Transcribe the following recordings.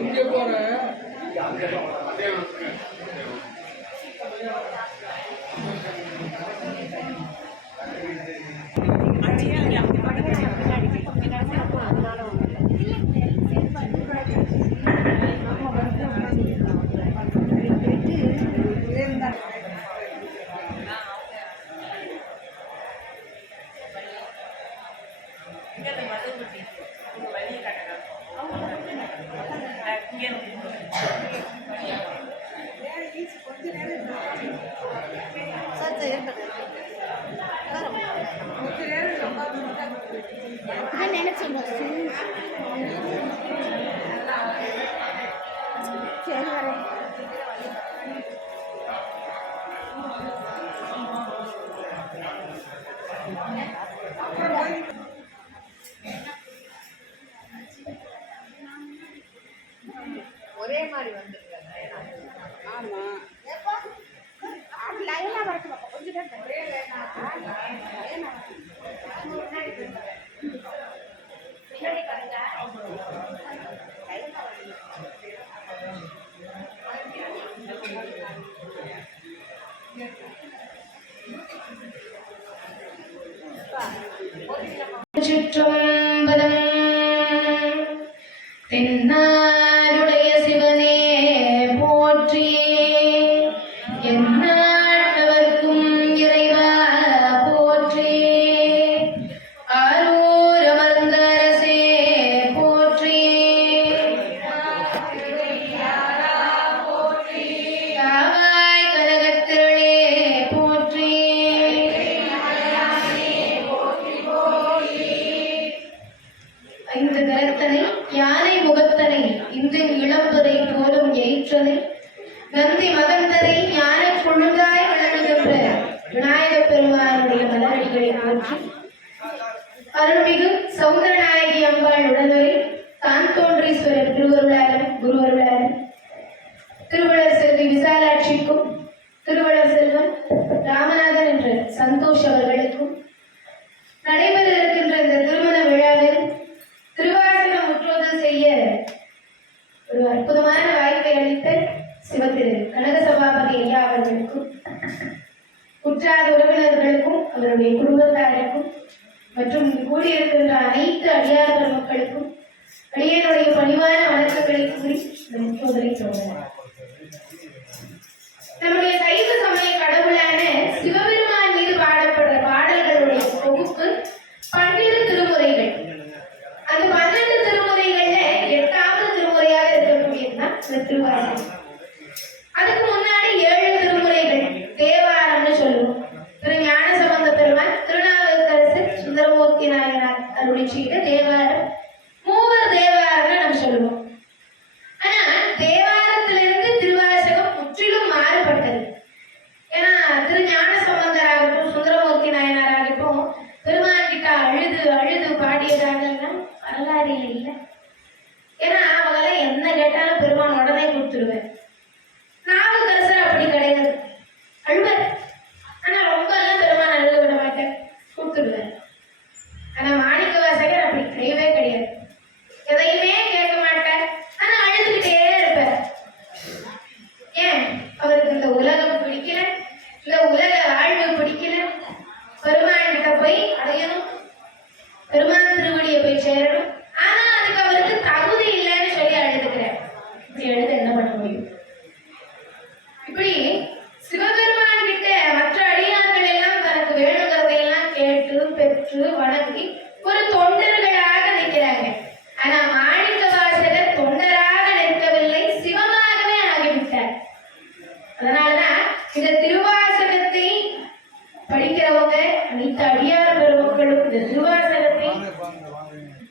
இங்கே போற ஒரே மாதிரி வந்துருக்காங்க. ஆமா லைனா வரட்டும் கொஞ்சம் நேரம் ஒரே லைனா பின்னாடி பாருங்க. சிற்றம்பலம் தென்னாருடைய சிவனே போற்றி, எந்நாட்டவர்க்கும் இறைவா போற்றி, ஆரூர் அமர்ந்த அரசே போற்றி, காவாய் கனகத்திரளே போற்றி, ஐந்து கரத்தனை யானை முகத்தனை இந்த இளம்புரை போலும் எயிற்றனை நந்தி மகந்தரை ஞான கொழுந்தாய் வளர்கின்ற விநாயகப் பெருமானுடைய மலரடிகளை போற்றி, அருள்மிகு சௌந்தரநாயகி அம்பாள் உடனுரை தான்தோன்றீஸ்வரர் திருவருளாளர் குருவருளாளர் திருவளர் செல்வி விசாலாட்சிக்கும் திருவளர் செல்வன் ராமநாதன் என்ற சந்தோஷ் அவர்களுக்கும் நடைபெற இருக்கின்ற இந்த திருமண விழாவில் திருவாசகம் முற்றோதல் செய்ய ஒரு அற்புதமான வாய்ப்பை அளித்த சிவத்திரு கனக சபாபதி ஐயா அவர்களுக்கும் உற்றார் உறவினர்களுக்கும் அவருடைய குடும்பத்தாருக்கும் மற்றும் கூடியிருக்கின்ற அனைத்து அடியார் பெருமக்களுக்கும் அடியனுடைய பணிவான வணக்கங்களை கூறி இந்த முற்றோதலை தொடங்கினார். நம்முடைய சைவ சமய கடவுளான சிவபெருமான் மீது பாடப்படுற பாடல்களுடைய தொகுப்பு 12 திருமுறைகள். அந்த 12 திருமுறைகள்ல 8வது திருமுறையாக இருக்கக்கூடியதுதான் திருவாசகம். அதுக்கு முன்னாடி 7 திருமுறைகள் தேவாரம்னு சொல்லுவோம். திரு ஞான சம்பந்த பெருமான், திருநாவுக்கரசர், சுந்தரமூர்த்தி நாயனார் அருளி செய்த தேவாரம், மூவர் தேவாரம்னு நம்ம சொல்லுவோம். ஆனா தேவாரத்திலிருந்து திருவாசகம் முற்றிலும் மாறுபட்டது. ஏன்னா திரு ஞான சம்பந்தராகட்டும் சுந்தரமூர்த்தி நாயனாராகட்டும் பெருமான் கிட்ட அழுது அழுது பாடியதாகலாம் வரலாறு இல்லை. ஏன்னா அவங்களாம் என்ன கேட்டாலும் பெருமான் உடனே கொடுத்துருவேன். நாவுக்கரசர் அப்படி கிடையாது, அழுவர். ஆனா ரொம்ப எல்லாம் பெருமான் அழுத விட மாட்டேன், கொடுத்துடுவேன். ஆனா மாணிக்க வாசகர் அப்படி கிடையவே கிடையாது, எதையுமே கேட்க மாட்டார், ஆனா அழுதுகிட்டே இருப்பார். ஏன்? அவருக்கு இந்த உலகம் பிடிக்கல, இந்த உலக வாழ்வு பிடிக்கல, பெருமான் கிட்ட போய் அடையணும், பெருமான் திருவடியை போய் சேரணும். ஆனா அதுக்கு அவர்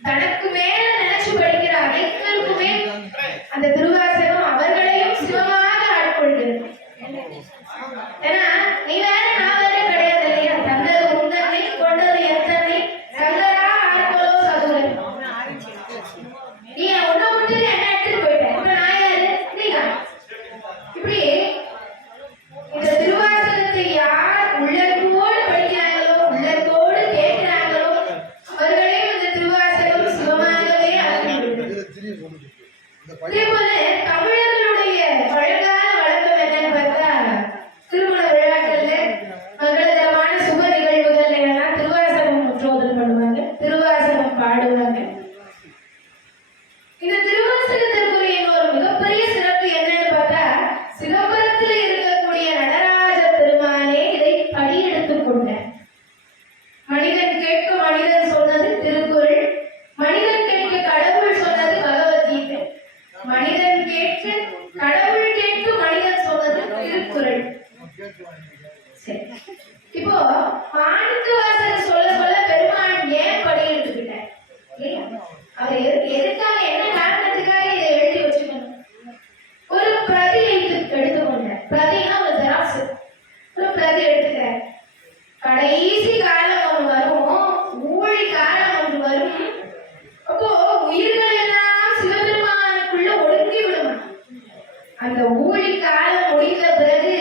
தனக்கு மேல நினைச்சு படிக்கிற அனைவருக்குமே அந்த திருவாசகம் அவர்களையும் சிவமாக ஆட்கொள்கிறது. ஏன்னா நீ வேற நான் வேற கிடையாது இல்லையா? தந்தது உந்தன்னை கொண்டது எத்தனை சங்கரா ஆட்களோ சதுரன். நீ உன்னை விட்டு என்ன எடுத்துட்டு போயிட்ட, இப்ப நான் யாரு? நீங்க இப்படி இந்த திருவாசகத்தை யார் உள்ளத்தோடு படிக்கிறாங்களோ, உள்ளத்தோடு கேட்கிறாங்களோ, அவர்களையும் இந்த திருவாசகம் சிவமாகவே ஆகிவிடுகிறது. இதே போல தமிழர்களுடைய பழங்கால வழக்கம் என்னன்னு பார்த்தா, திருமண விழாக்கள்ல மங்களகரமான சுப நிகழ்வுகள்ல எல்லாம் திருவாசகம் முற்றோதல் பண்ணுவாங்க, திருவாசகம் பாடுவாங்க. இந்த திருவாசக திருமுறையின் ஒரு மிகப்பெரிய சிறப்பு என்னன்னு பார்த்தா, சிதம்பரத்தில் இருக்கக்கூடிய நடராஜ பெருமானே இதை படியெடுத்துக் கொண்டார். மனிதன் கேட்க மனிதன் சொன்னது திருக்குறள், மனிதன் கேட்க கடவுள் சொன்னது பகவத்கீதை, மனிதன் கேட்க கடவுள் கேட்க மனிதன் சொன்னது திருக்குறள். சரி, இப்போ மாணிக்கவாசகர் சொல்ல சொல்ல பெருமான் ஏன் படி எடுத்துக்கிட்டார்? அவர் எதுக்காக, என்ன காரணத்துக்காக இதை எழுதி வச்சுக்கணும்? ஒரு பிரதி எடுத்துக்கொண்டார். பிரதினா ஒரு ஜெராக்ஸ். ஒரு பிரதி எடுத்துக்கிறார். கடைசி காலம் ஒன்று வரும், ஊழி காலம் ஒன்று வரும். அப்போ உயிர்கள் எல்லாம் சிவபெருமானுக்குள்ள ஒடுங்கி விடுமா. அந்த ஊழி காலம் முடிந்த பிறகு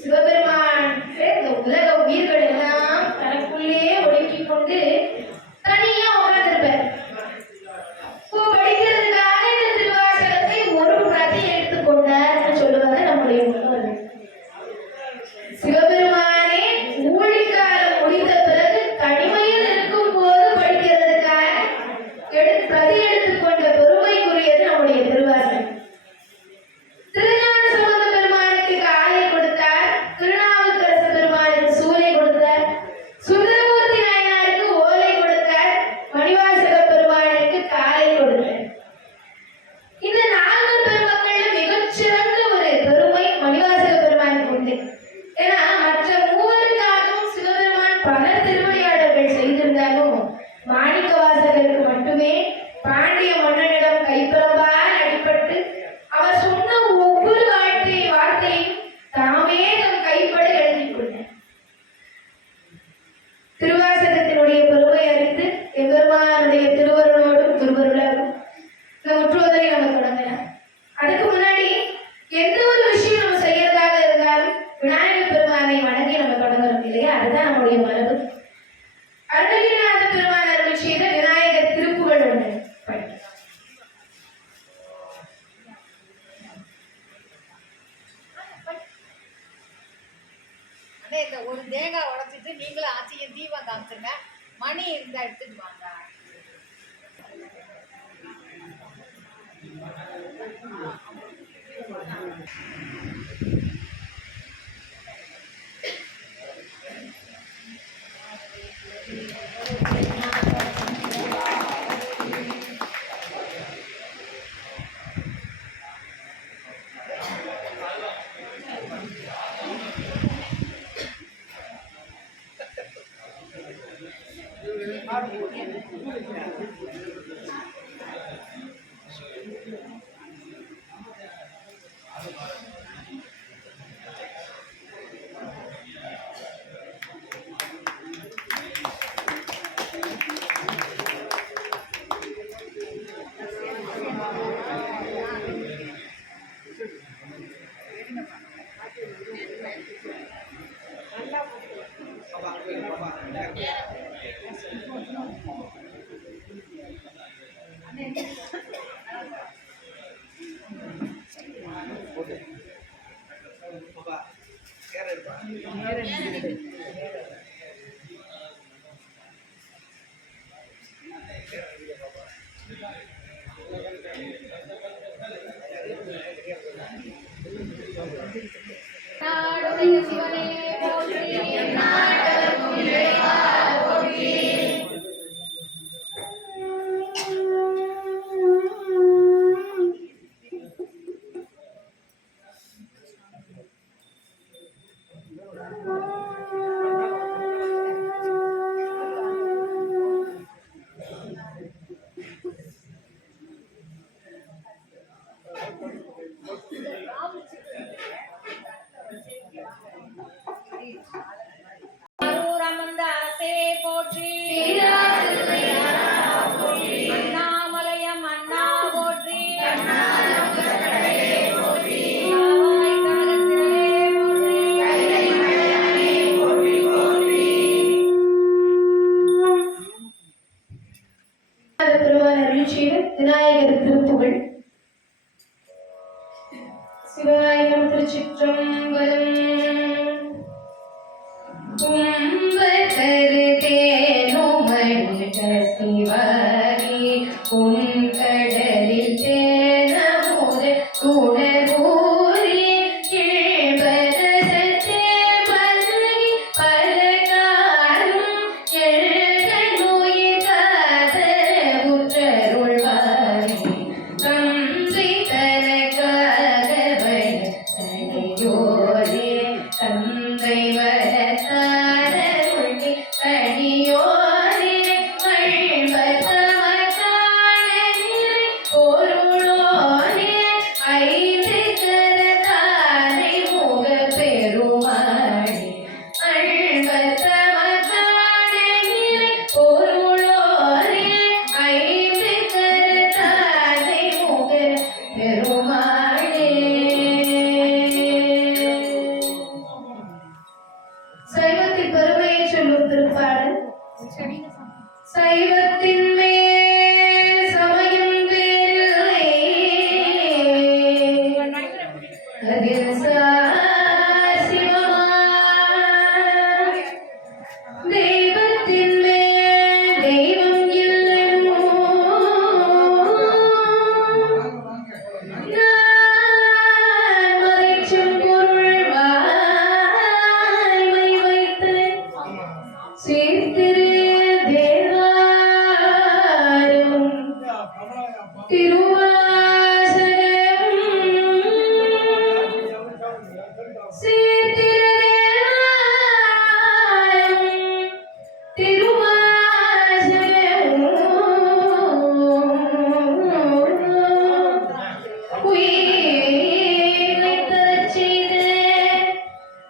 சிவபெருமான் இந்த உலக உயிர்கள் எல்லாம் தனக்குள்ளே ஒடுக்கி கொண்டு தனியா உட்கார்ந்திருப்பார். இப்போ படிக்கிறதுக்காக இந்த திருவாசகத்தை ஒரு பிரதி எடுத்துக்கொண்டார் சொல்லுவாங்க நம்முடைய முன்னோர்கள். சிவபெருமானே ஊழிக்காலம் முடிந்த பிறகு தனிமையில் இருக்கும் போது படிக்கிறதுக்காக பிரதி எடுத்துக்கொண்ட பெருமைக்குரியது நம்முடைய திருவாசகம். திருஞான சம்பந்த பெருமானுக்கு காலை கொடுத்தார், திருநாவுக்கரச பெருமானுக்கு சூலை கொடுத்தார், சுந்தரமூர்த்தி நாயனாருக்கு ஓலை கொடுத்தார், மணிவாசக பெருமானுக்கு காலை கொடுத்தார். இந்த நால்வர் பெருமக்கள்ல மிகச்சிறந்த ஒரு பெருமை மணிவாசக பெருமானுக்கு உண்டு. ஏன்னா மற்ற மூவருக்காகவும் சிவபெருமான் பல திருவிளையாடல்கள் செய்திருந்தாலும் மாணிக்கவாசகருக்கு மட்டுமே பாண்டிய மன்னனிடம் கைப்பிரம்பால் அடிபட்டு அவர் சொன்ன ஒவ்வொரு வார்த்தையும் தாமே தம் கைப்பட எழுதி கொண்டார். திருவாசகத்தினுடைய பெருமை அறிந்து எம்பெருமானுடைய திருவருளோடும் திருவருளாலும் இந்த முற்றுவதலை நம்ம தொடங்கலாம். அதுக்கு முன்னாடி எந்த ஒரு விஷயம் நம்ம செய்யறதாக இருந்தாலும் விநாயகர் பெருமானை வணங்கி நம்ம தொடங்குறோம் இல்லையா? அதுதான் நம்முடைய மரபு. அருணகிரிநாத பெருமான் அருள் செய்த விநாயகர் திருப்புகழ் ஒன்று படிக்கலாம். இந்த ஒரு தேங்காய் உடைச்சிட்டு நீங்களும் ஆச்சியும் தீபம் காமிச்சுங்க. மணி இருந்தா எடுத்துட்டு வாங்க. ஆ பெருமான் அருள் செய்த விநாயகர் திருப்புகழ். சிவாயம் திருச்சிற்றம்பலம். கும்பகரு தேனுமணிக சிவாரி உங்கடலில் தேனமுத குணகூரி கிழ்வரதத்தே மல்கி பலகாலும் எழுதநோய் காதரவுற்றருள்வாரி தந்தை தனக்காகவன தனியோரே தந்தை வரத்தாரருளி தனியோரே மழ்வதமகாணநிலை பொருளோரே ஐந்து கரத்தானை முகப்பெருமாளே மழ்வதமகாணநிலை பொருளோரே ஐந்து கரத்தானை முகப்பெருமாளே. சைவத்தின் பெருமையை சொல்லும் திருப்பாடல். சைவத்தின் மேல் சமயம் வேறில்லை, அதில் சார் சிவமாய். தெய்வத்தின் மேல் தெய்வம் இல்லைமோ, நான் மறைச்சும் பொருள் வாய்மை வைத்து சீர்திரு தேவாரம் திருவாசகம் சீர்திரு தேவாரம் திருவாசகம் உயிரை தரச் செய்த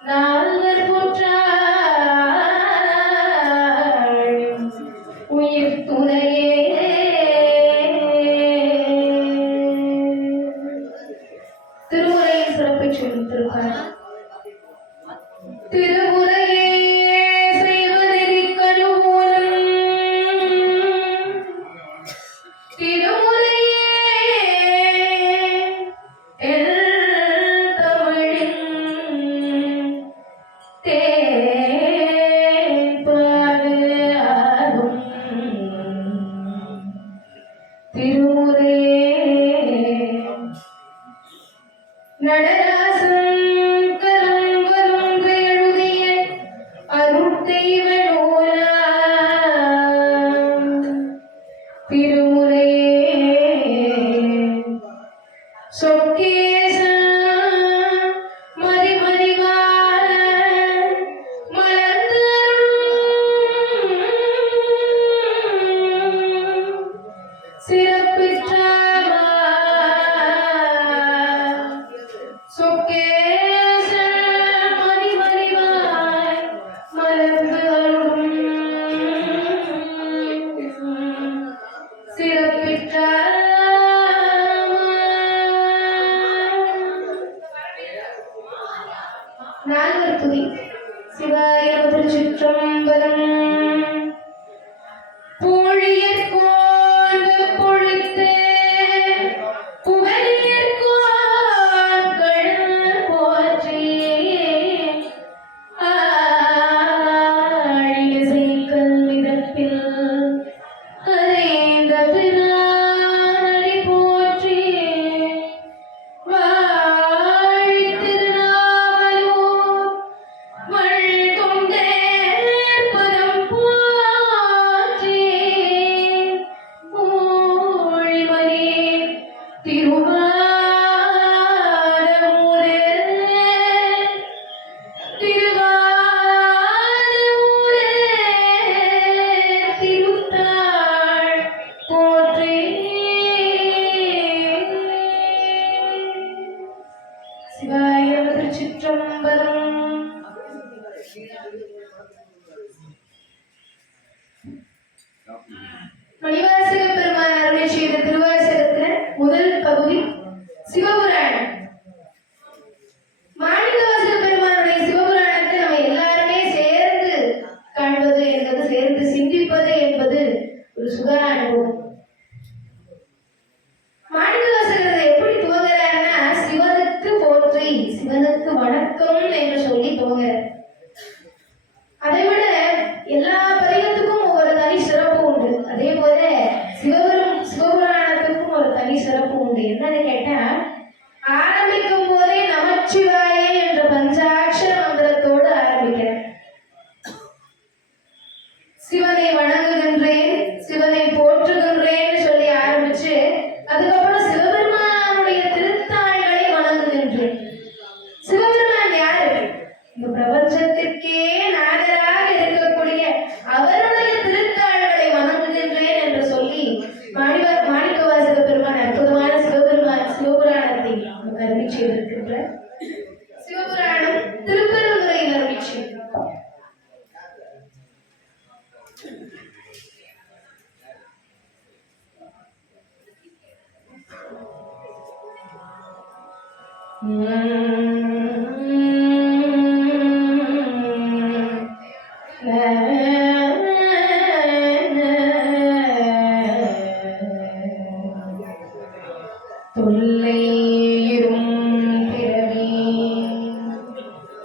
நால்வர் போற்றாள் உயிர் துணையே. திருமுறையின் சிறப்பை சொல்லும் திருப்பாடல். திருமுறையே செய்வதெறிக் கருவூலம், திருமுறையே எல் தமிழின் தேன்பால் ஆகும். திருமுறையே நடராசன் கரம் வருந்து எழுதிய அருட்தெய்வ நூலாம். திருமுறையே சொக்கேசன் மறிமறிவாள் மலர்ந்தருளும் சிறப்பிற்றாவா. சொக்கேசன் மறிமறிவாள் மலர்ந்தருளும் சிறப்பிற்றாவா. நால்வர் துதி. சிவாய திருச்சிற்றம்பலம். பூழியர்கோன் பொழித்து புகழியர்கோன் கழல் போற்றி ஆழிசை கல்விதப்பில் அறைந்த பிரானடி போற்றி வாழி திருநாவலூர் மள் தொண்டேர் பதம் போற்றி ஊழிமணி திருவாரூரே திருவாரூரே திருத்தாள் போற்றி. சிவாய திருச்சிற்றம்பலம். மணிவாசக பெருமான் அருளை செய்த திருவாசகத்துல முதல் பகுதி தொல்லையிரும் பிறவி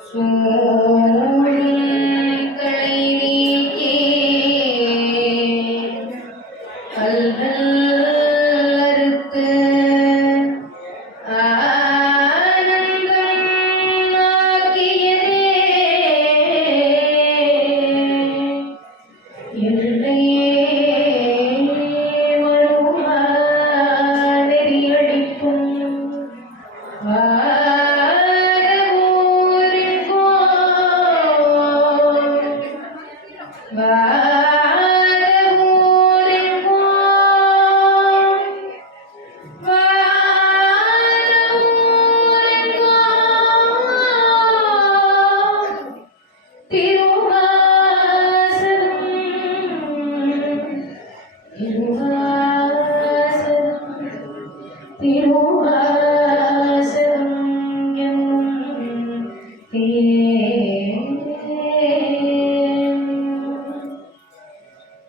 சூழும் களை நீக்கி கல்கள் அறுத்து ஆனந்தம் ஆக்கியதே எல்லையே மறுமா நெறியடிக்கும்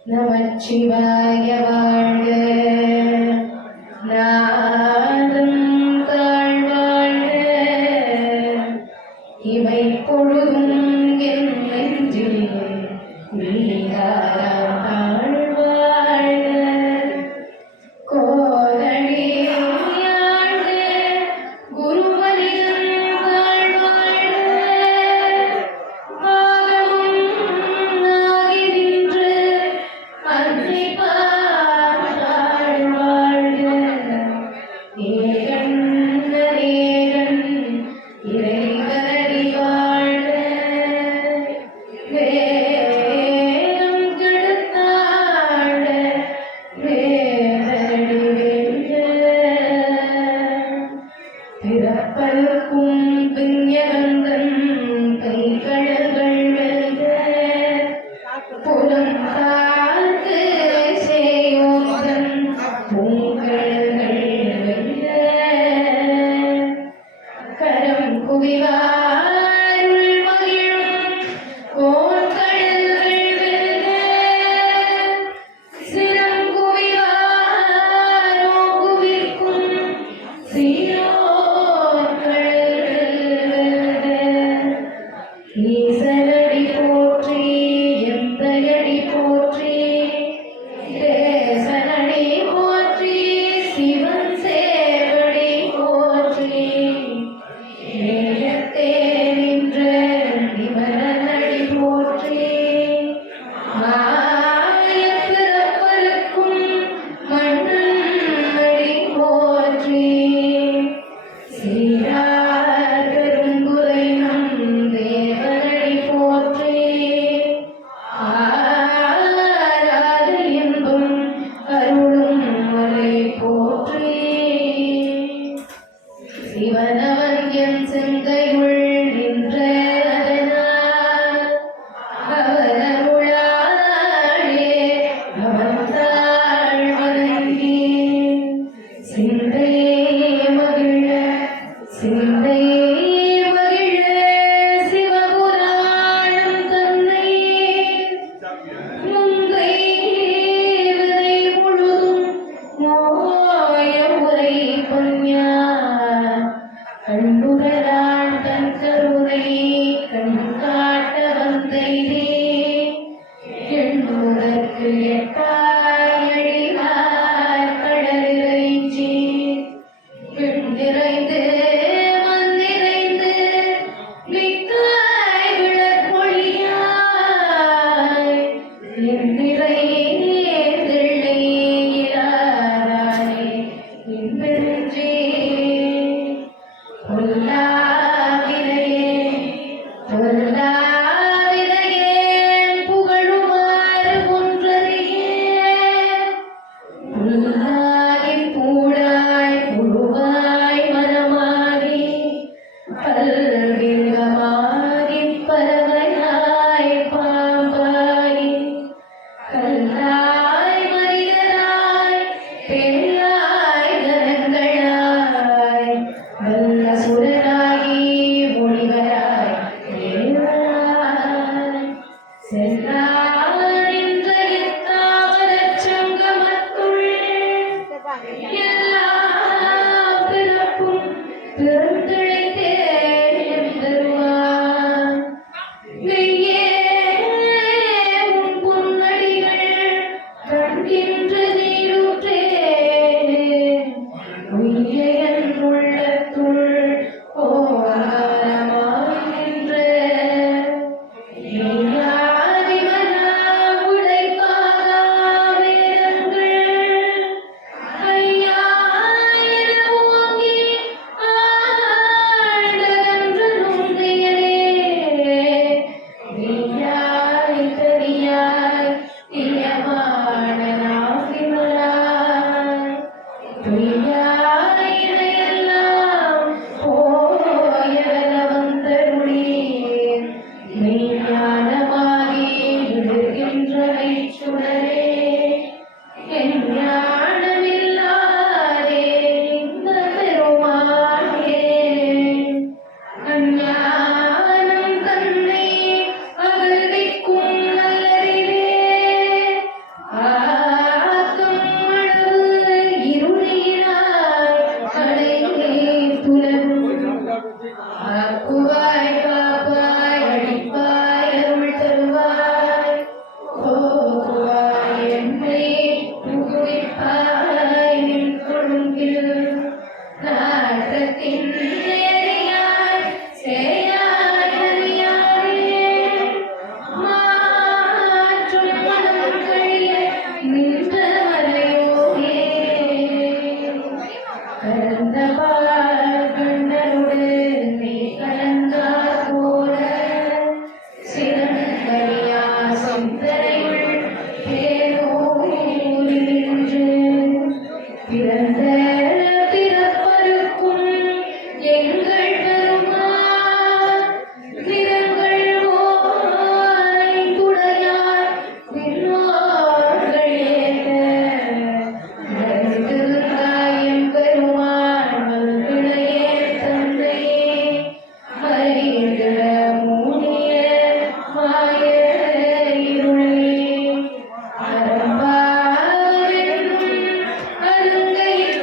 நமச்சிவாய வாழ்க நாதம் தாழ்வாழ்க இவை பொழுதும் என் நெஞ்சில் நீங்காதாழ்வாழ்க கோதடியாழ்வாழ்க எல்லா பிறப்பும் பிறந்திழைத்தே தருவான். மெய்யே உன் பொன்னடிகள் கண்கின்ற நீரூற்றே, உய்யே என் உள்ளத்துள் ஓரமாகின்ற மெய்யாதிமனா உடைப்பாகா வேதங்கள் ஐயாயிர ஓங்கி ஆண்டகன்ற நுண்ணியரே, மெய்யாய் தனியாய் தியமான நாசிமலாய் பொய்யாய் இதையெல்லாம் போயல வந்தருளீர். மெய்ஞானமாகி விழுகின்ற மெய்ச்சுடரே, என் ஞானமில்லாதே இந்த பெருமானே. அஞ்ஞானம் தன்னை அகழ்விக்கும் நல்லறிவே, ஆக்கம் அளவு இருளினாய் அலையே துலகும். ஆக்குவாய் காப்பாய் அழிப்பாய் அருள் தருவாய், போக்குவாய் என்னை புகுவிப்பாய் நின் கொழுங்கில். நாட்டத்தின் நேரியாய் சேயாய் அறியாரே, மாற்றும் மனம் கழிய நின்ற மறையோனே. கலந்தபால் கண்ணனோடு நீ கலந்தார் போல, சிறந்தறியா சிந்தனையுள் தேனூரி நின்று பிறந்த பிறப்பருக்கும் எங்கள் பெருமான். நிறங்கள் ஓய்ந்துடையாய் விண்ணோர்கள் ஏத்த, மறைந்திருந்தாய் எம் பெருமான் மல்வினையே தந்தையே. மறைந்திட மூடிய மாய இருளே, அறம்பாவென்னும் அருங்கையில்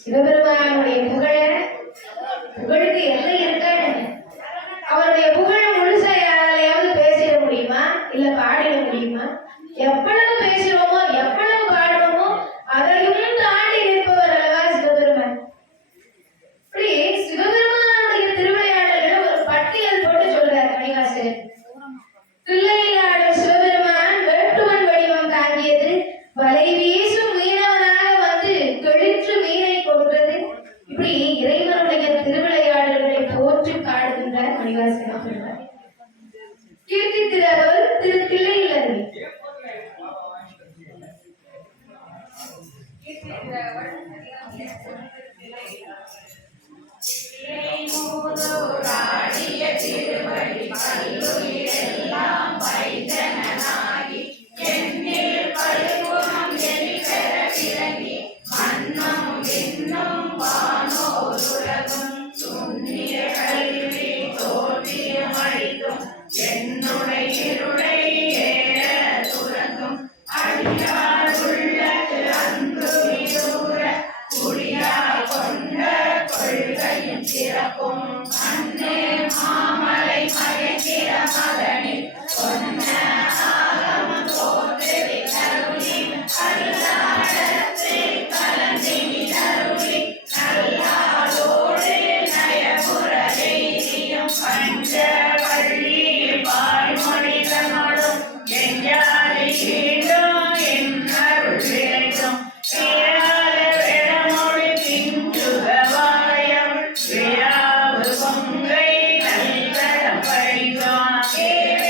சிவபெருமானுடைய புகழுக்கு எல்லை இருக்கான்னு அவருடைய புகழ முழுசா யாராலையாவது பேசிட முடியுமா இல்ல பாடிட முடியுமா? எவ்வளவு பேசுறோமோ எவ்வளவு பாடுவோமோ அதையும் தாண்டி நிற்பவர் அல்லவா சிவபெருமான். இப்படி சிவபெருமானுடைய திருவிளையாடல்களை ஒரு பட்டியல் போட்டு சொல்றார் மணிவாசகர். தில்லையில் ஆடும் சிவபெருமான் வேட்டுவன் வடிவம் தாங்கியது, வலை வீசும் மீனவனாக வந்து தொழிற்று மீனை கொன்றது. இப்படி இறைவனுடைய திருவிளையாடல்களை போற்றி பாடுகின்றார் மணிவாசகர் பெருமான். கீர்த்தி திரவர் திரு தில்லையில் அருவி. Yeah.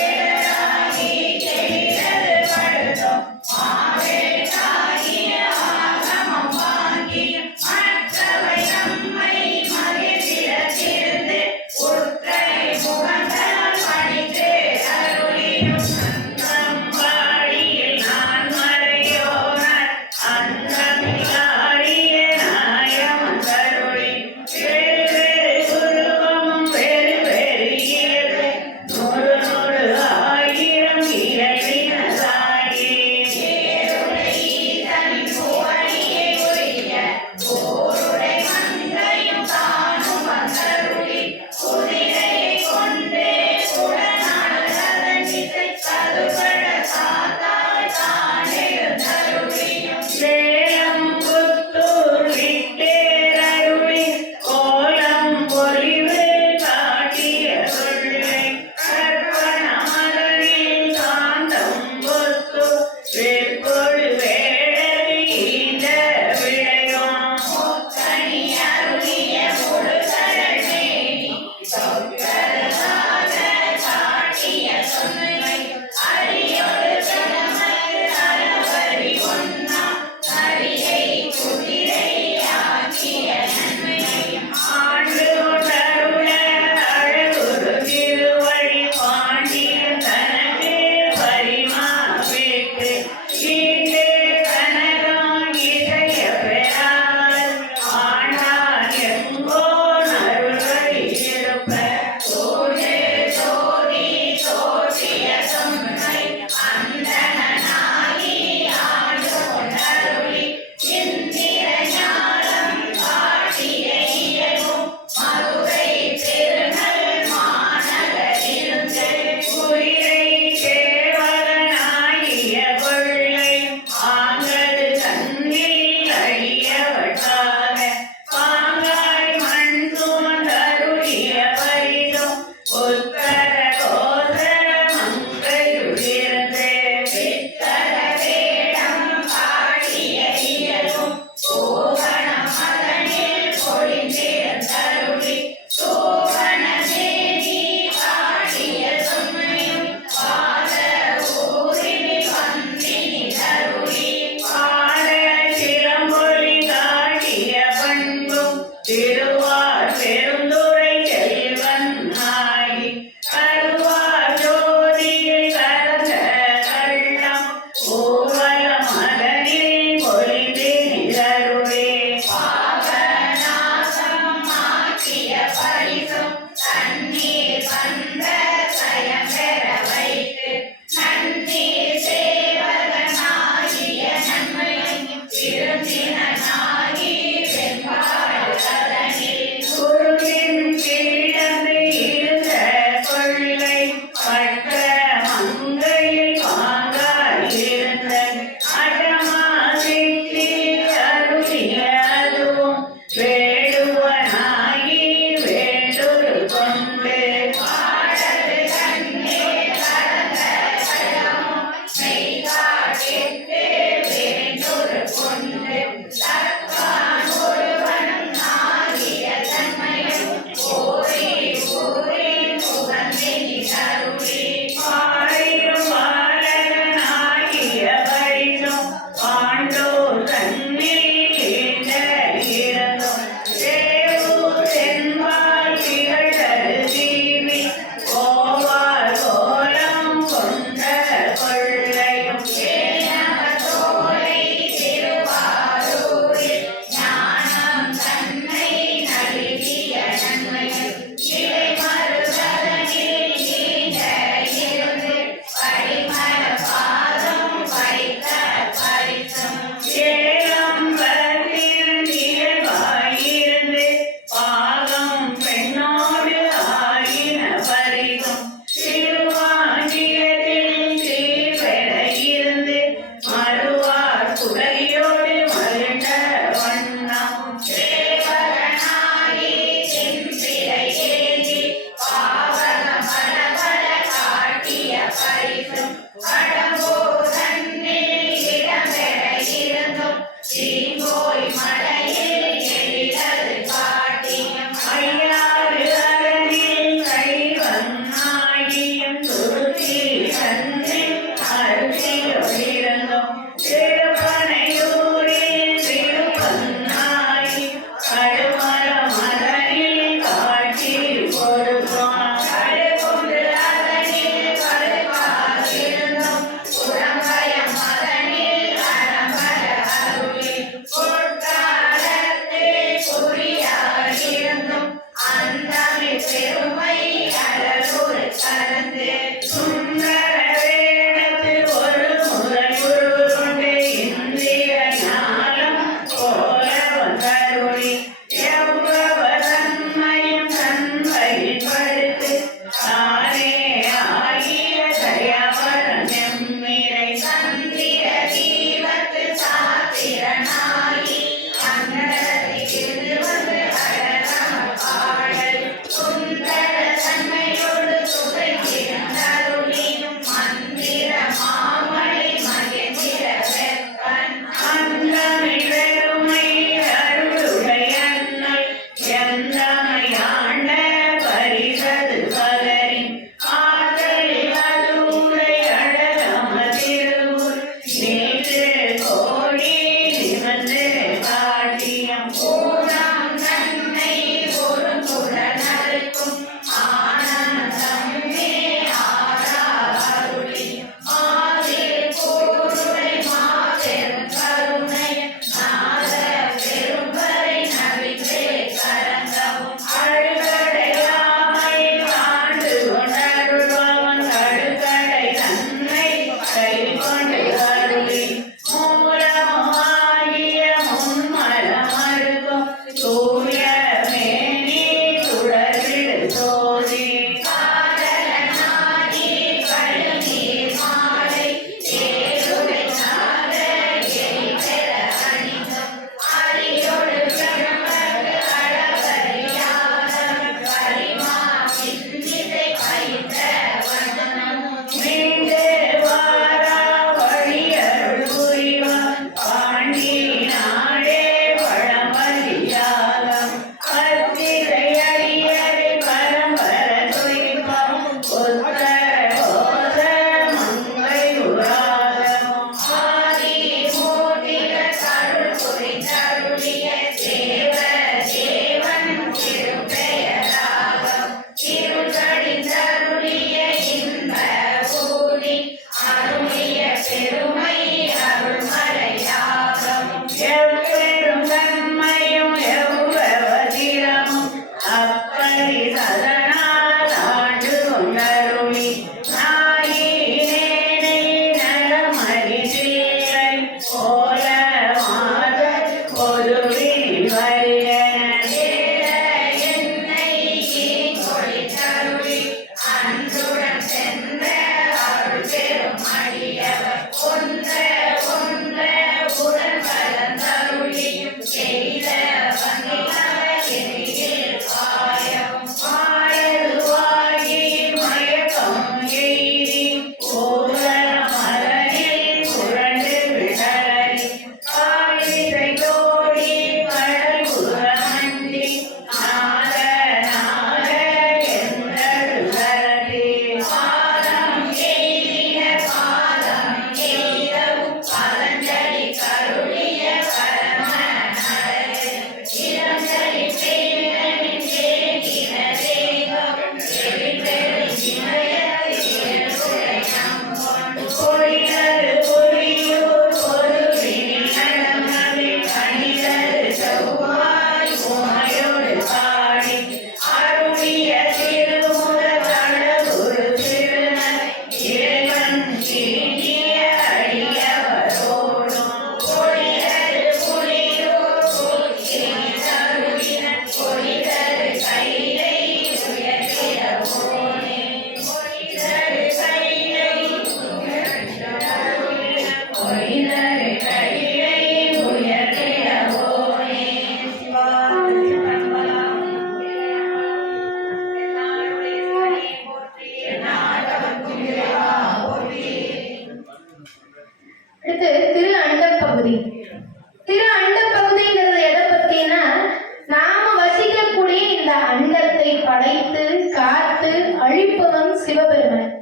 காத்து அழிப்பவன் சிவபெருமான்.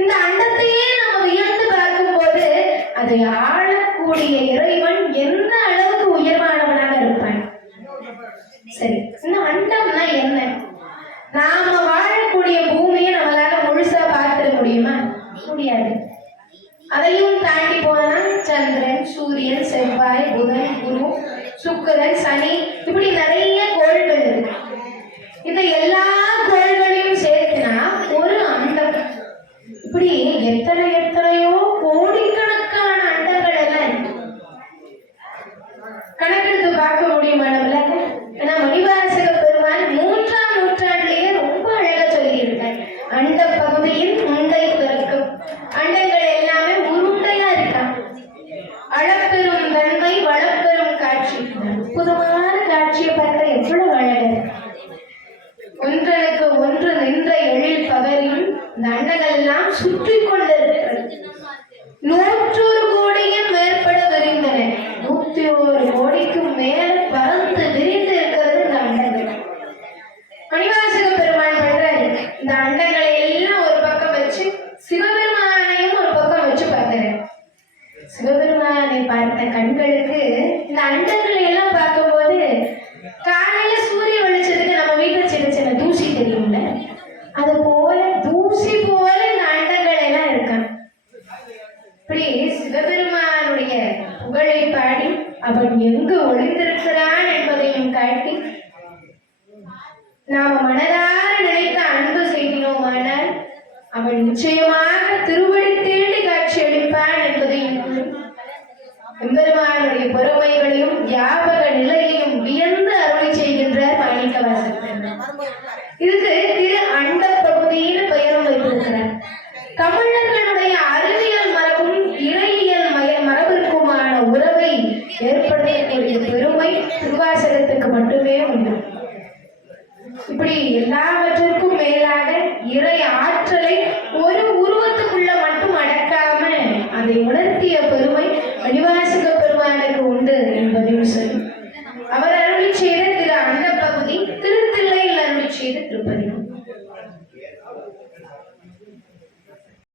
இந்த அண்டத்தையே நம்ம வியந்து பார்க்கும்போது அதை ஆளக்கூடிய இறைவன் எந்த அளவுக்கு உயர்வானவனாக இருப்பான். சரி, இந்த அண்டம்னா என்ன? நாம வாழக்கூடிய பூமியை நம்மளால முழுசா பார்த்துட முடியுமா? முடியாது. அதையும் தாண்டி போனா சந்திரன், சூரியன், செவ்வாய், புதன், குரு, சுக்கிரன், சனி, இப்படி நிறைய கோள்கள் இருக்கு. இந்த எல்லா கோள்களையும் சேர்த்துனா ஒரு அண்டம். இப்படி எத்தனையோ கோடிக்கணக்கான அண்டங்கள் எல்லாம் இருக்கு. கணக்கெடுத்து பார்க்க முடியுமா நம்மளால? ஏன்னா மணிவாசக பெருமான் 3ஆம் நூற்றாண்டிலேயே ரொம்ப அழகா சொல்லியிருக்கார். அண்ட பகுதியில் உண்டை பிறக்கும். அண்டங்கள் எல்லாமே உருண்டையா இருக்கான். அளப்பெரும் தன்மை வளப்பெரும் காட்சி. அற்புதமான காட்சியை பார்க்க எவ்வளவு அழகு. ஒன்றனுக்கு ஒன்று நின்ற எழில் பகரில் இந்த அண்டங்கள் எல்லாம் சுற்றி கொண்டிருக்கிறது. 101 கோடியும் மேற்பட விரிந்தன. 101 கோடிக்கும் மேல பறந்து விரிந்து இருக்கிறது இந்த அண்டங்கள். மணிவாசக பெருமான் பண்றாரு, இந்த அண்டங்களை எல்லாம் ஒரு பக்கம் வச்சு சிவபெருமானையும் ஒரு பக்கம் வச்சு பார்க்கிறார். சிவபெருமானை பார்த்த கண்களுக்கு இந்த அண்டங்களை எல்லாம் பார்க்கும்போது காலையில சூரிய வெளிச்சத்துக்கு நம்ம வீட்டுல சின்ன சின்ன தூசி தெரியும்ல, அது போல தூசி போல இந்த அண்டங்கள் எல்லாம் இருக்கான். இப்படி சிவபெருமானுடைய புகழை பாடி அவன் எங்கு ஒளிந்திருக்கிறான் என்பதையும் காட்டி நாம மனதார நினைத்த அன்பு செய்தினோமானால் அவன் நிச்சயமாக திருவடி தேடி காட்சி அளிப்பான் என்பதையும் எம்பெருமானுடைய பெருமைகளையும் ஞாபக நிலையையும் வியந்து அருளை செய்கின்றார் மாணிக்கவாசகர். இதுக்கு திரு அண்ட பகுதியில் பெயரும் வைத்திருக்கிறார். தமிழர்களுடைய அறிவியல் மரபும் இறையியல் மரபிற்குமான உறவை ஏற்படுத்தக்கூடிய பெருமை திருவாசகத்துக்கு மட்டுமே உண்டு. இப்படி எல்லாவற்றிற்கும் மேலாக இறை ஆற்றலை ஒரு உருவத்துக்குள்ள மட்டும் அடக்காம அதை உணர்த்திய பெருமை மணிவாசக பெருமானுக்கு உண்டு என்பதையும் சொல்லி அவர் அருளி செய்த திரு அண்ட பகுதி திருத்தில்லையில் அருளி செய்த திருப்பதி.